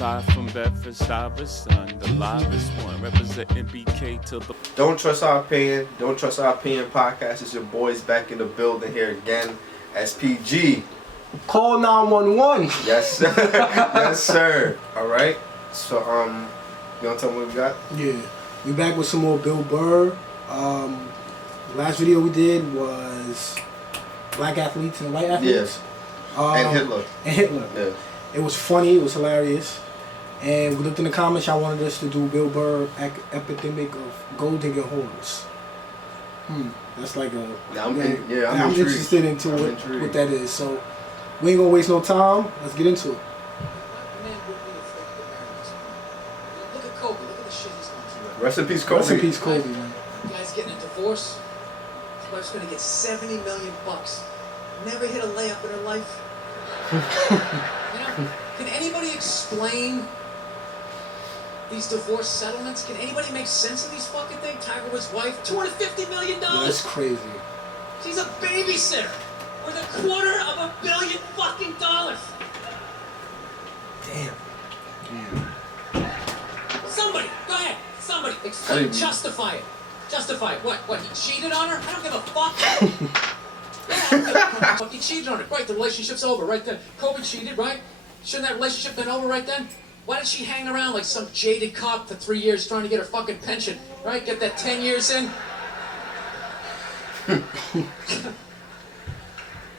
Live from Bedford, Stuyvesant, the livest one, representing BK to the... Don't Trust Our Opinion, Don't Trust Our Opinion podcast. It's your boys back in the building here again, SPG. Call 911. Yes, sir. Yes, sir. All right. So, you want to tell me what we got? Yeah. We back with some more Bill Burr. The last video we did was black athletes and white athletes. Yes. And Hitler. And Hitler. Yeah. It was funny. It was hilarious. And we looked in the comments. Y'all wanted us to do Bill Burr Epidemic of Gold Digging Whores. That's like a... I'm interested into what that is. So, we ain't going to waste no time. Let's get into it. Look at Kobe. Look at the shit he's going through. Rest in peace, Kobe. Rest in peace, Kobe, man. Guy's getting a divorce. His wife's going to get $70 million. Never hit a layup in her life. Can anybody explain these divorce settlements? Can anybody make sense of these fucking things? Tiger Woods' wife, $250 million. Yeah, that's crazy. She's a babysitter with $250 million fucking dollars. Damn. Somebody, go ahead. Somebody, explain, justify it. Justify it. What? He cheated on her? I don't give a fuck. Yeah, I don't give a fuck. He cheated on her. Right, the relationship's over right then. Kobe cheated, right? Shouldn't that relationship been over right then? Why did she hang around like some jaded cop for 3 years trying to get her fucking pension? Right? Get that 10 years in? I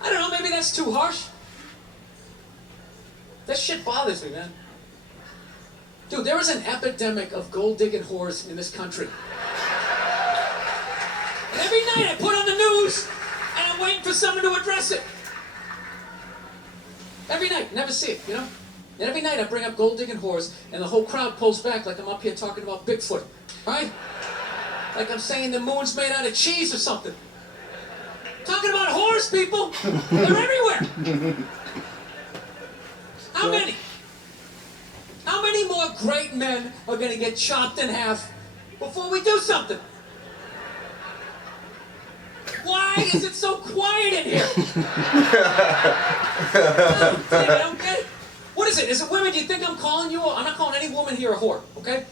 don't know, maybe that's too harsh. That shit bothers me, man. Dude, there is an epidemic of gold-digging whores in this country. And every night I put on the news, and I'm waiting for someone to address it. Every night, never see it, you know? And every night I bring up gold-digging whores, and the whole crowd pulls back like I'm up here talking about Bigfoot, right? Like I'm saying the moon's made out of cheese or something. Talking about whores, people! They're everywhere! How many? How many more great men are gonna get chopped in half before we do something? Why is it so quiet in here? I don't get it. What is it? Is it women? Do you think I'm calling you? I'm not calling any woman here a whore, okay?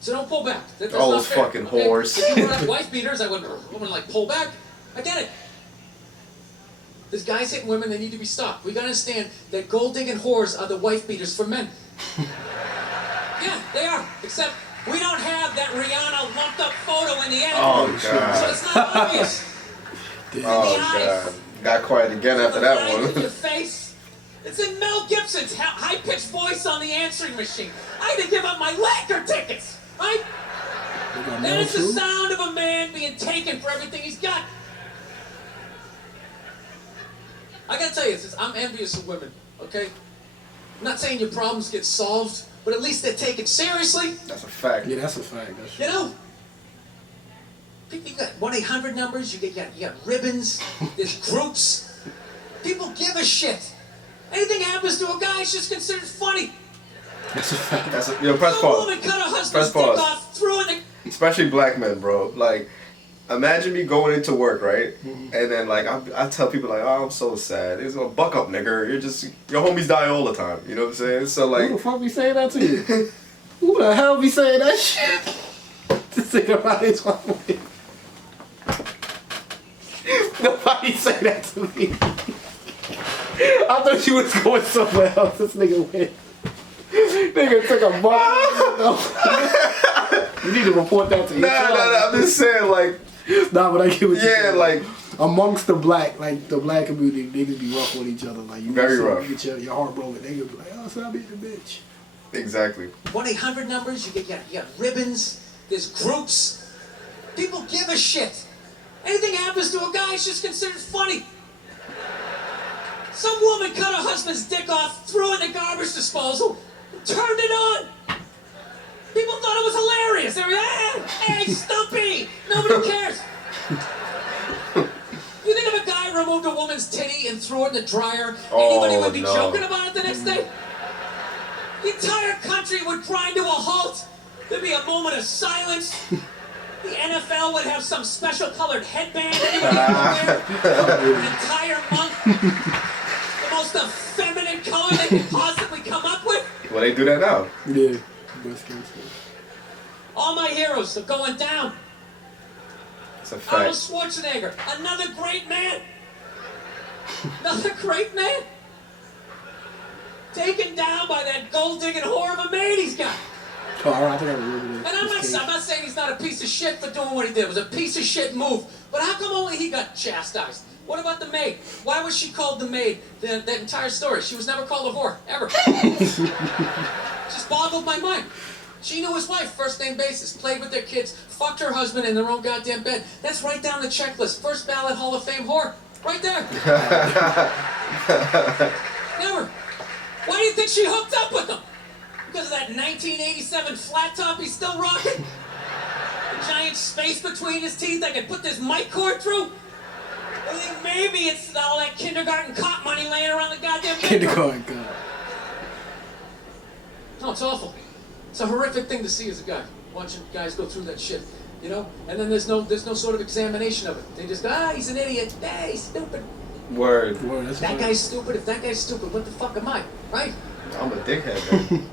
So don't pull back. That's all not those fair, fucking okay? whores. If you were like wife beaters, I wouldn't like pull back. I get it. There's guys hitting women, they need to be stopped. We gotta understand that gold digging whores are the wife beaters for men. Yeah, they are. Except we don't have that Rihanna lumped up photo in the end. Oh, God. So it's not obvious. Oh, God. Got quiet again after that one. Your face. It's in Mel Gibson's high-pitched voice on the answering machine. I had to give up my Laker tickets, right? That is the sound of a man being taken for everything he's got. I gotta tell you this, I'm envious of women, okay? I'm not saying your problems get solved, but at least they're taken seriously. That's a fact. Yeah, that's a fact. That's You know? You got 1-800 numbers, you got ribbons, there's groups. People give a shit. Anything happens to a guy, it's just considered funny. That's a fact. Press Some pause. woman cut her husband's Press dick pause. off, threw in the... Especially black men, bro. Like, imagine me going into work, right? And then, like, I tell people, like, oh, I'm so sad. It's a buck up, nigga. Your homies die all the time. You know what I'm saying? So, like... Who the fuck be saying that to you? Who the hell be saying that shit? This nigga about his wife. Nobody say that to me. I thought you was going somewhere else. This nigga went. Nigga took a bomb. You need to report that to your Nah, I'm just saying, like... Nah, but I get what you're saying. like... Amongst the black community, they just be rough on each other. Like, you Very get rough. You get your heart broken. They could be like, oh, stop being a bitch. Exactly. 1-800 numbers, you got ribbons, there's groups. People give a shit. Anything happens to a guy, it's just considered funny. Some woman cut her husband's dick off, threw it in the garbage disposal, and turned it on. People thought it was hilarious. They were hey, Stumpy! Nobody cares. You think if a guy removed a woman's titty and threw it in the dryer, anybody would be joking about it the next day? The entire country would grind to a halt. There'd be a moment of silence. The NFL would have some special colored headband anybody would wear for an entire month. The most effeminate color they could possibly come up with. Well, they do that now. Yeah. Best case. All my heroes are going down. It's a Arnold fact. Schwarzenegger, another great man. Another great man. Taken down by that gold-digging whore of a maid he's got. Oh, I think I remember that. And I'm not saying he's not a piece of shit for doing what he did. It was a piece of shit move. But how come only he got chastised? What about the maid? Why was she called the maid? That entire story. She was never called a whore, ever. Just boggled my mind. She knew his wife, first name basis, played with their kids, fucked her husband in their own goddamn bed. That's right down the checklist. First ballot Hall of Fame whore. Right there. Never. Why do you think she hooked up with him? Because of that 1987 flat top he's still rocking? A giant space between his teeth I could put this mic cord through? I think maybe it's all that kindergarten cop money laying around the goddamn Kindergarten cop. No, it's awful. It's a horrific thing to see as a guy, watching guys go through that shit, you know? And then there's no sort of examination of it. They just go, he's an idiot, he's stupid. Word. That's That funny. guy's stupid, if that guy's stupid, what the fuck am I, right? I'm a dickhead, man.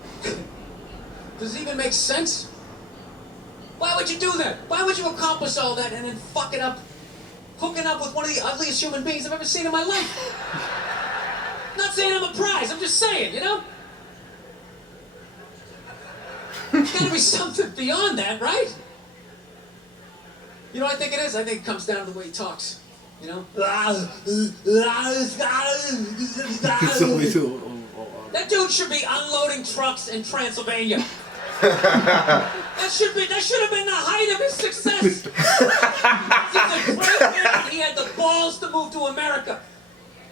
Does it even make sense? Why would you do that? Why would you accomplish all that and then fuck it up, hooking up with one of the ugliest human beings I've ever seen in my life? Not saying I'm a prize, I'm just saying, you know? There's gotta be something beyond that, right? You know what I think it is? I think it comes down to the way he talks. You know? That dude should be unloading trucks in Transylvania. that should have been the height of his success. He's a great man. He had the balls to move to America.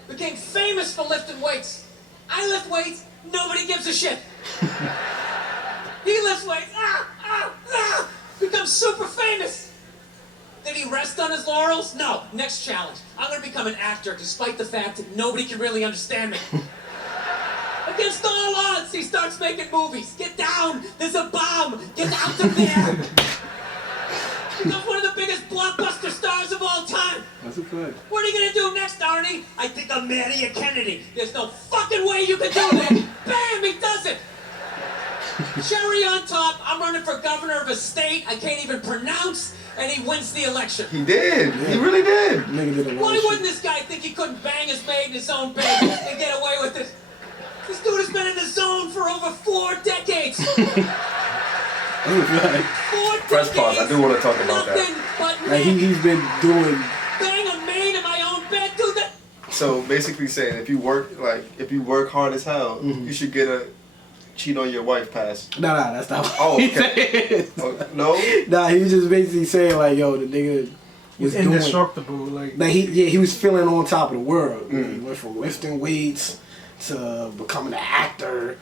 Became famous for lifting weights. I lift weights, nobody gives a shit. He lifts weights, becomes super famous. Did he rest on his laurels? No. Next challenge. I'm gonna become an actor despite the fact that nobody can really understand me. Against all odds, he starts making movies. Get down! There's a bomb! Get out of there! Becomes one of the biggest blockbuster stars of all time. That's a fact. What are you gonna do next, Arnie? I think I'll marry a Kennedy. There's no fucking way you can do that! Bam! He does it! Cherry on top, I'm running for governor of a state I can't even pronounce, and he wins the election. He did. Yeah. He really did. Nigga did a lot Why of wouldn't shit. this guy think he couldn't bang his maid in his own bed and get away with it? This dude has been in the zone for over 4 decades. 4 Press pause. I do want to talk about that. Nothing but Like he's been doing. bang a maid in my own bed, dude. That So basically saying if you work hard as hell, you should get a cheat on your wife pass. Nah, that's not what Oh, he okay. said. Oh, no? Nah, he was just basically saying like, yo, the nigga was doing. Indestructible, like He was feeling on top of the world. He went from lifting weights to becoming an actor,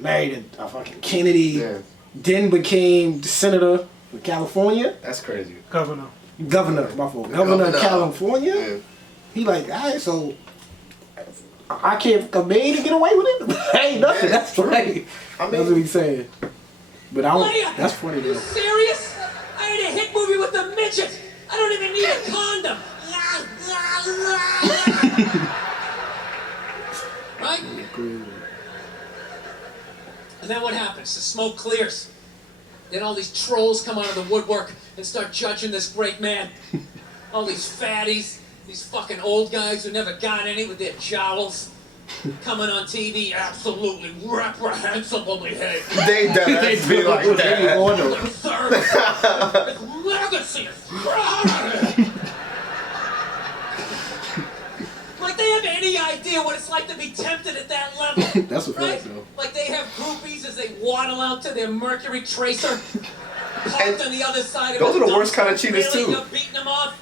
married a fucking Kennedy, Yeah. then became the senator of California, That's crazy. governor. governor of California. Yeah. He like, alright, so I can't a maid to get away with it? Ain't nothing. Yeah, That's right. I mean- That's what he's saying. But I What are you- don't. That's funny Are you though. serious? I had a hit movie with a midget. I don't even need a condom. Right? And then what happens? The smoke clears. Then all these trolls come out of the woodwork and start judging this great man. All these fatties, these fucking old guys who never got any with their jowls, coming on TV absolutely reprehensible behavior. They deadass be like that. Their service, his legacy is proud of it. Like they have any idea what it's like to be tempted at that level. That's a right? fact though. Like they have groupies as they waddle out to their Mercury Tracer, parked on the other side of those his are the worst dumpster, kind of cheaters, really, too. you're beating them off.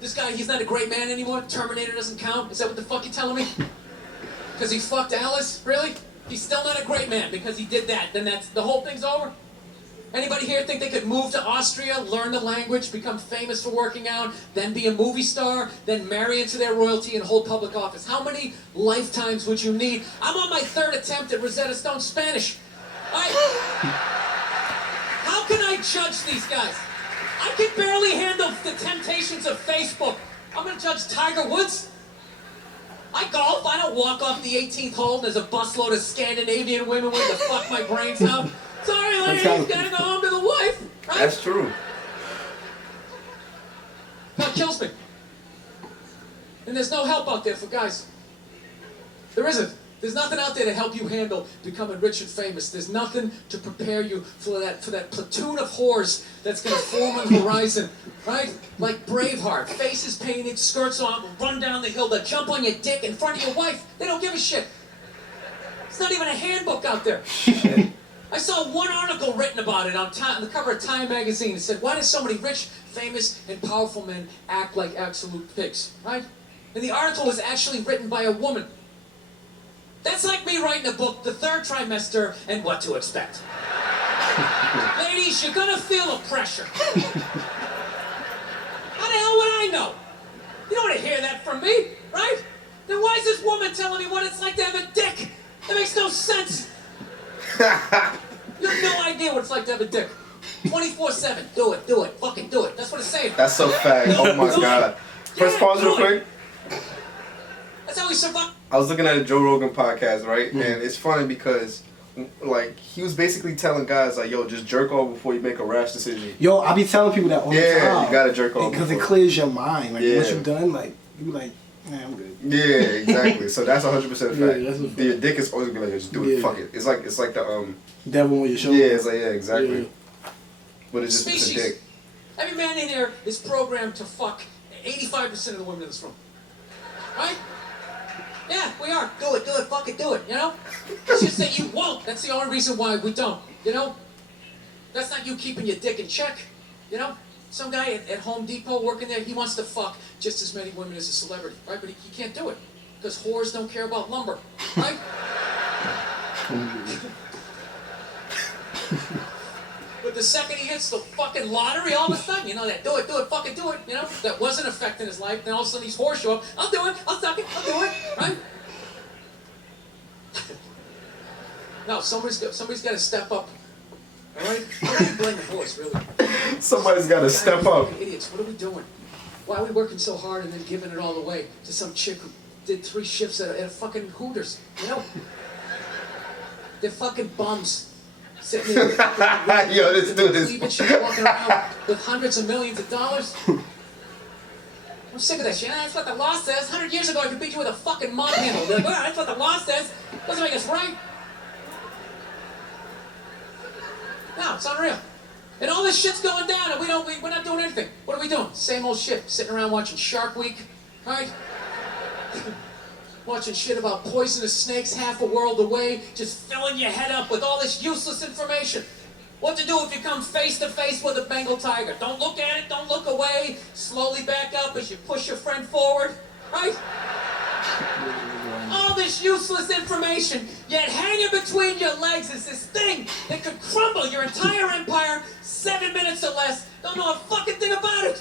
This guy, he's not a great man anymore? Terminator doesn't count? Is that what the fuck you're telling me? Because he fucked Alice? Really? He's still not a great man because he did that. Then that's the whole thing's over? Anybody here think they could move to Austria, learn the language, become famous for working out, then be a movie star, then marry into their royalty and hold public office? How many lifetimes would you need? I'm on my 3rd attempt at Rosetta Stone Spanish. How can I judge these guys? I can barely handle the temptations of Facebook. I'm gonna judge Tiger Woods? I I golf. I don't walk off the 18th hole and there's a busload of Scandinavian women waiting to fuck my brains out. Sorry, ladies, gotta go home to the wife. Right? That's true. That kills me. And there's no help out there for guys. There isn't. There's nothing out there to help you handle becoming rich and famous. There's nothing to prepare you for that platoon of whores that's gonna form on the horizon, right? Like Braveheart, faces painted, skirts on, run down the hill, they'll jump on your dick in front of your wife. They don't give a shit. It's not even a handbook out there. I saw one article written about it on the cover of Time magazine. It said, why do so many rich, famous, and powerful men act like absolute pigs, right? And the article was actually written by a woman. That's like me writing a book, The Third Trimester, and What to Expect. Ladies, you're gonna feel a pressure. How the hell would I know? You don't want to hear that from me, right? Then why is this woman telling me what it's like to have a dick? That makes no sense. You have no idea what it's like to have a dick. 24/7, do it, fucking do it. That's what it's saying. That's so fact. Oh my god. First pause real quick. That's how we survive. I was looking at a Joe Rogan podcast, right? And it's funny because, like, he was basically telling guys, like, yo, just jerk off before you make a rash decision. Yo, I be telling people that all the time. Yeah, you gotta jerk off. Because it before. clears your mind. Like, Yeah. once you're done, like, you be like, man, I'm good. Yeah, exactly. So that's 100% Yeah, fact. that's a fact. Your dick is always gonna be like, just do it, Yeah. fuck it. It's like the Devil on your shoulder. Yeah, it's like exactly. Yeah. But it's just it's a Species. dick. Every man in here is programmed to fuck 85% of the women in this room. Right? Yeah, we are. Do it, fuck it, do it, you know? It's just that you won't. That's the only reason why we don't, you know? That's not you keeping your dick in check, you know? Some guy at Home Depot working there, he wants to fuck just as many women as a celebrity, right? But he can't do it because whores don't care about lumber, right? But the second he hits the fucking lottery, all of a sudden, you know, that do it, fucking do it, you know, that wasn't affecting his life. Then all of a sudden these whores show up. I'll do it, I'll suck it, I'll do it, right? No, somebody's got to step up. All right? I'm not even blaming whores, really. Somebody's got to step up. Fucking idiots, what are we doing? Why are we working so hard and then giving it all away to some chick who did 3 shifts at a fucking Hooters, you know? They're fucking bums. Sitting there, Yo, let's do this. She's walking around with hundreds of millions of dollars. I'm sick of that shit. That's what the law says. 100 years ago, I could beat you with a fucking mop handle. They're like, oh, that's what the law says. Doesn't make us right. No, it's unreal. And all this shit's going down, and we're not doing anything. What are we doing? Same old shit. Sitting around watching Shark Week, right? Watching shit about poisonous snakes half a world away, just filling your head up with all this useless information. What to do if you come face to face with a Bengal tiger? Don't look at it, don't look away. Slowly back up as you push your friend forward, right? All this useless information, yet hanging between your legs is this thing that could crumble your entire empire 7 minutes or less. Don't know a fucking thing about it.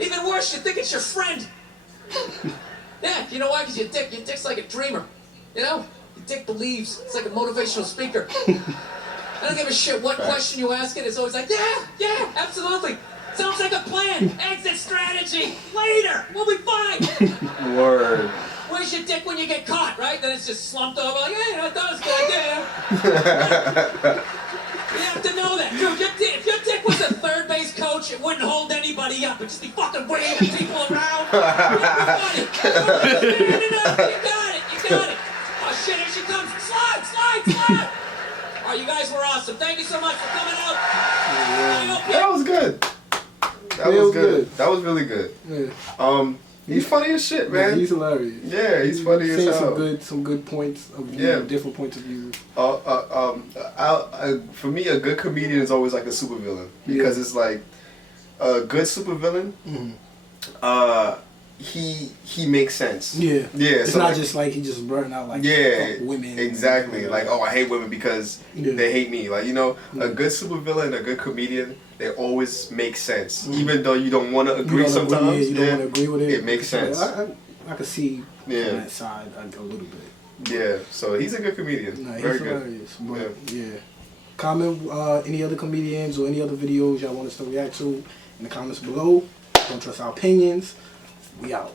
Even worse, you think it's your friend. Yeah, you know why? Because your dick's like a dreamer. You know? Your dick believes. It's like a motivational speaker. I don't give a shit what question you ask it. It's always like, yeah, absolutely. Sounds like a plan. Exit strategy. Later. We'll be fine. Word. Where's your dick when you get caught, right? Then it's just slumped over like, yeah, I thought it was a good idea. You have to know that. Dude, if your dick was a third base coach, it wouldn't hold anybody up. It'd just be fucking waving people around. Everybody. Standing up. You got it. Oh shit, here she comes. Slide. Oh, you guys were awesome. Thank you so much for coming out. That was good. That was good. That was really good. Yeah. He's funny as shit, man. Yeah, he's hilarious. Yeah, he's funny as hell. Some good points of view, different points of view. For me, a good comedian is always like a supervillain because it's like a good supervillain. He makes sense. Yeah. It's so not like, just like he just burning out like women. Exactly. Like, oh, I hate women because they hate me. Like, you know, a good supervillain, a good comedian, they always make sense. Even though you don't want to agree sometimes. You don't want to agree with it. It makes sense. I can see on that side a little bit. Yeah. So he's a good comedian. No, Very he's hilarious. good. But comment any other comedians or any other videos y'all want us to react to in the comments below. Don't trust our opinions. We out.